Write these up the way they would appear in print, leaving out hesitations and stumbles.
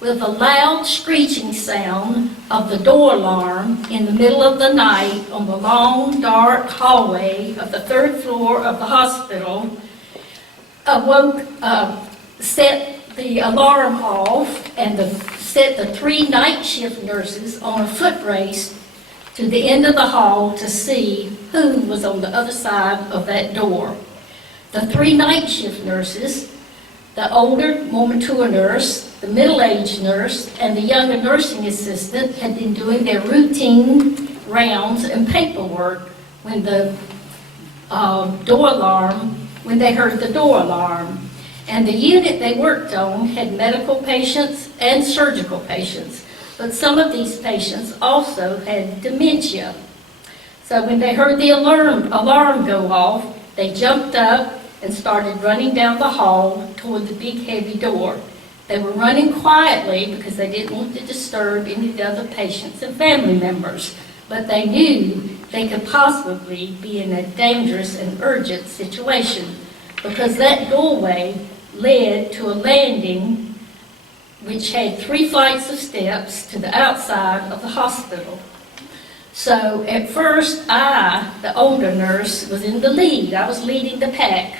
with a loud screeching sound of the door alarm in the middle of the night on the long, dark hallway of the third floor of the hospital, set the alarm off and set the 3 night shift nurses on a foot race to the end of the hall to see who was on the other side of that door. The 3 night shift nurses, the older, more mature nurse, the middle-aged nurse, and the younger nursing assistant had been doing their routine rounds and paperwork when the when they heard the door alarm. And the unit they worked on had medical patients and surgical patients, but some of these patients also had dementia. So when they heard the alarm go off, they jumped up and started running down the hall toward the big heavy door. They were running quietly because they didn't want to disturb any of the other patients and family members, but they knew they could possibly be in a dangerous and urgent situation because that doorway led to a landing which had 3 flights of steps to the outside of the hospital. So at first I, the older nurse, was in the lead. I was leading the pack.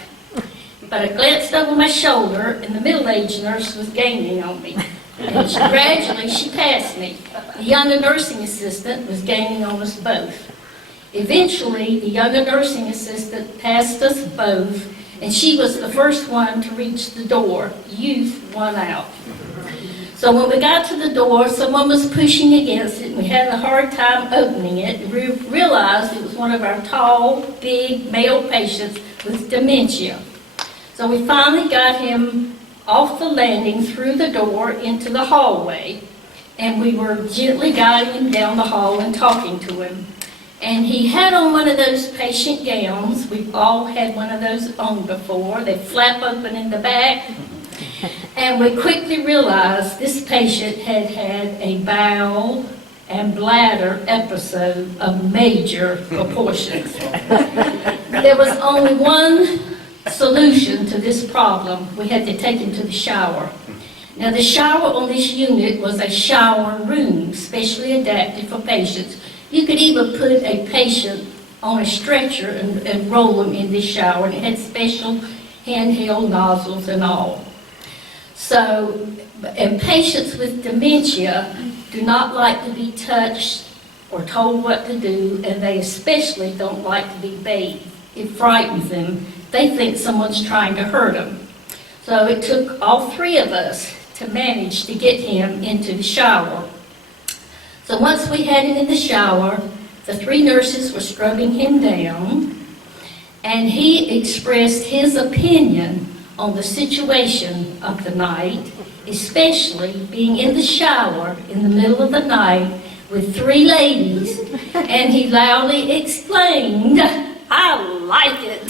But I glanced over my shoulder, and the middle-aged nurse was gaining on me. And gradually, she passed me. The younger nursing assistant was gaining on us both. Eventually, the younger nursing assistant passed us both, and she was the first one to reach the door. Youth won out. So when we got to the door, someone was pushing against it, and we had a hard time opening it. We realized it was one of our tall, big male patients with dementia. So we finally got him off the landing through the door into the hallway, and we were gently guiding him down the hall and talking to him. And he had on one of those patient gowns. We've all had one of those on before. They flap open in the back. And we quickly realized this patient had had a bowel and bladder episode of major proportions. There was only one solution to this problem. We had to take him to the shower. Now the shower on this unit was a shower room, specially adapted for patients. You could even put a patient on a stretcher and roll them in this shower, and it had special handheld nozzles and all. So, and patients with dementia do not like to be touched or told what to do, and they especially don't like to be bathed. It frightens them. They think someone's trying to hurt them. So it took all 3 of us to manage to get him into the shower. So once we had him in the shower, the 3 nurses were scrubbing him down, and he expressed his opinion on the situation of the night, especially being in the shower in the middle of the night with 3 ladies, and he loudly exclaimed, "I like it."